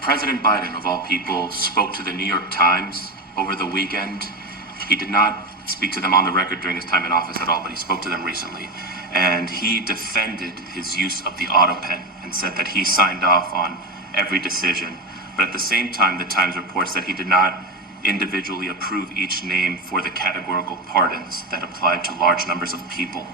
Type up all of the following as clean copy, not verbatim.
President Biden, of all people, spoke to the New York Times over the weekend. He did not speak to them on the record during his time in office at all, but he spoke to them recently. And he defended his use of the auto pen and said that he signed off on every decision. But at the same time, the Times reports that he did not individually approve each name for the categorical pardons that applied to large numbers of people.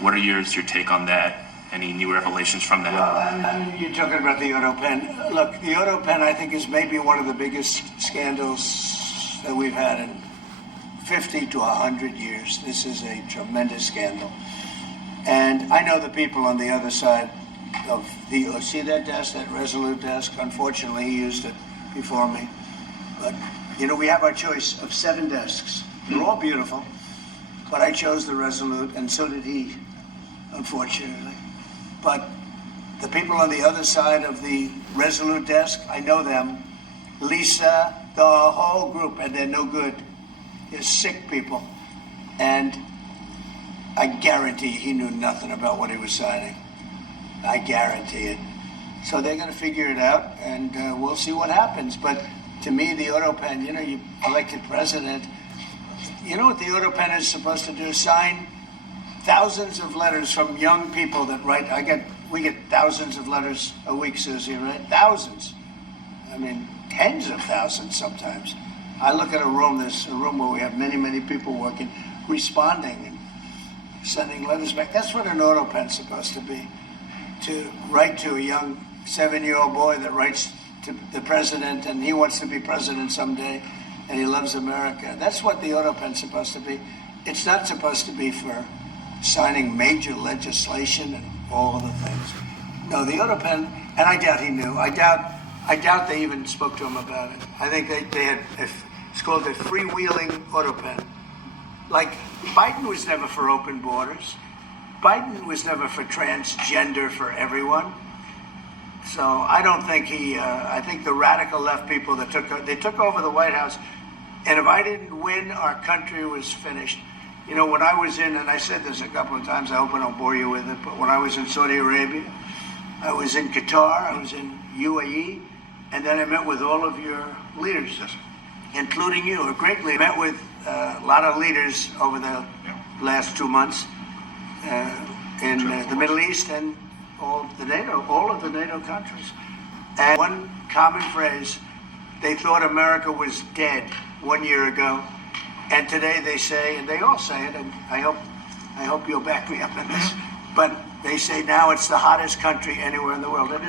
What are your take on that? Any new revelations from that? Well, you're talking about the auto pen. Look, the auto pen, I think, is maybe one of the biggest scandals that we've had in 50 to 100 years. This is a tremendous scandal. And I know the people on the other side of the, see that desk, that Resolute desk? Unfortunately, he used it before me. But, you know, we have our choice of 7 desks. They're all beautiful, but I chose the Resolute, and so did he, unfortunately. But the people on the other side of the Resolute desk, I know them. Lisa, the whole group, and they're no good. They're sick people. And I guarantee he knew nothing about what he was signing. I guarantee it. So they're going to figure it out, and we'll see what happens. But to me, the auto pen, you know, you elected president. You know what the auto pen is supposed to do? Sign thousands of letters from young people that write. We get thousands of letters a week, Susie, right? Thousands. I mean, tens of thousands sometimes. I look at a room, there's a room where we have many, many people working, responding and sending letters back. That's what an auto pen's supposed to be. To write to a young 7-year-old boy that writes to the president, and he wants to be president someday, and he loves America. That's what the auto pen's supposed to be. It's not supposed to be for signing major legislation and all of the things. No, the auto pen, and I doubt he knew. I doubt they even spoke to him about it. I think they had, it's called a freewheeling auto pen. Like, Biden was never for open borders. Biden was never for transgender for everyone. So I don't think I think the radical left people that took over the White House, and if I didn't win, our country was finished. You know, when I was in, and I said this a couple of times, I hope I don't bore you with it, but when I was in Saudi Arabia, I was in Qatar, I was in UAE, and then I met with all of your leaders, including you, a great leader. I met with a lot of leaders over the last 2 months in the Middle East and all of the NATO countries. And one common phrase, they thought America was dead 1 year ago. And today they say, and they all say it, and I hope you'll back me up in this, but they say now it's the hottest country anywhere in the world. It is.